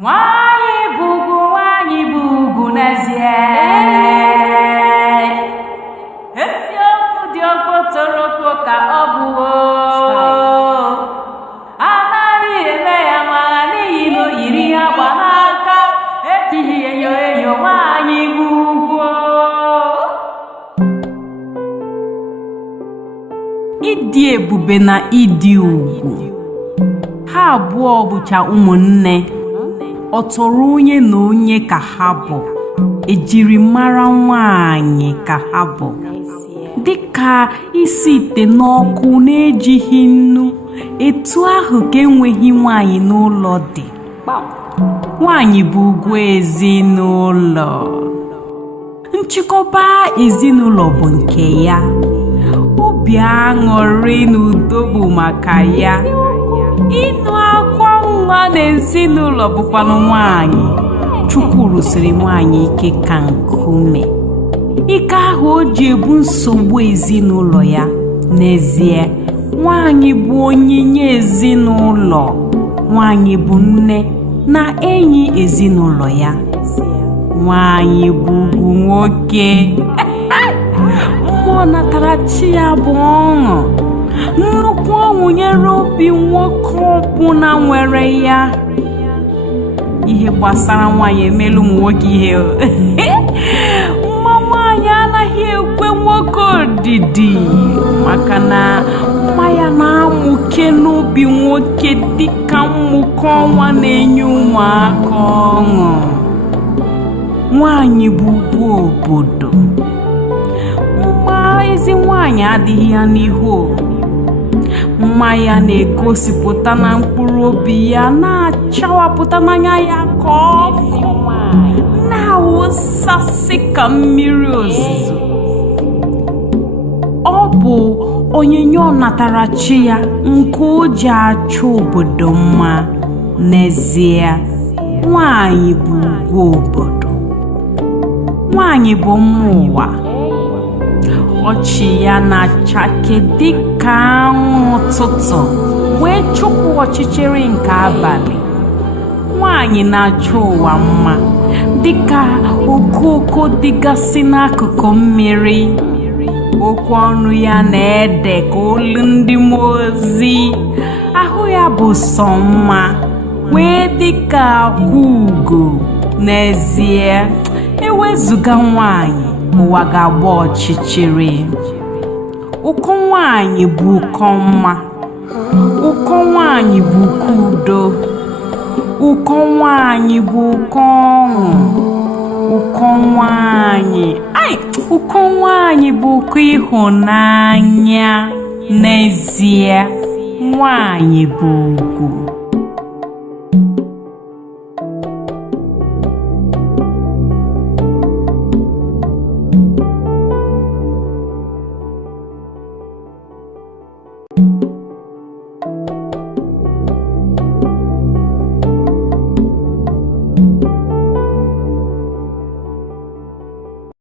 Nwaanyị bụ ugwu n'ezie. Eziokwu dị okpotokpo ka ọ bụ anaghị eme ya mara n'ihi na o yiri ya gba n'aka ejighị enyo nwaanyị bụ ugwu. Ịdị ebube na ịdị ugwu ha abụọ bụcha ụmụnne. Ọ tọrọ onye na onye ka ha bụ, ejiri mara nwaanyị ka ha bụ. Dịka isi ite n'ọkụ na-ejighị nnu, etu ahụ ka enweghị nwaanyị n'ụlọ dị. Nwaanyị bụ ugwu ezinụlọ. Nchịkọba ezinụlọ bụ nke ya. Obi aṅụrị na udo bụ maka ya. Ịnụ akwa nwa n'ezinụlọ bụkwanụ nwaanyị. Chukwu rụsiri nwaanyị ike ka nkume. Ike ahụ o ji ebu nsogbu ezinụlọ ya. N'ezie, nwaanyị bụ onyinye ezinụlọ. Nwaanyị bụ nne na enyi ezinụlọ ya. Nwaanyị bụ ugwu nwoke. Mmụọ natara chi ya bụ ọṅụ. Nnukwu ọṅụ nyere obi nwoke ọbụla nwere ya. Ihe gbasara nwaanyị emelu ụmụ nwoke ihe. Mma nwaanyị anaghị ekwe nwoke odidi, maka na mma ya na-amụke n'obi nwoke dịka mmụkọ ọnwa na-enye ụmụaka ọṅụ. Nwaanyị bụ ugwu obodo. Mma ezi nwaanyị adịghị ya n'ihu. Mma ya na-egosipụta na mkpụrụ obi ya, na-achawapụta n'anya ya ka ọkụ, na-awụsasị ka mmiri ozuzo. Ọ bụ onyinye ọnatarachi ya nke o ji achọ obodo mma. N'ezie, nwaanyị bụ ugwu obodo. Nwaanyị bụ mma ụwa. Ọchị ya na-achake dịka anwụ ụtụtụ wee chụpụ ọchịchịrị nke abalị. Nwaanyị na-achọ ụwa mma dịka okoko dịgasị n'akụkụ mmiri. Okwu ọnụ ya na-ede ka olu ndị mmụọ ozi. Ahụ ya bụ sọ mma wee dịka akwa ugo. N'ezie, ewezuga nwaanyị, ụwa ga-agba ọchịchịrị. Ụkọ nwaanyị bụ ụkọ mma. Ụkọ nwaanyị bụ ụkọ udo. Ụkọ nwaanyị bụ ụkọ ọṅụ. Ụkọ nwaanyị bụ ụkọ ịhụnanya. N'ezie, nwaanyị bụ ugwu.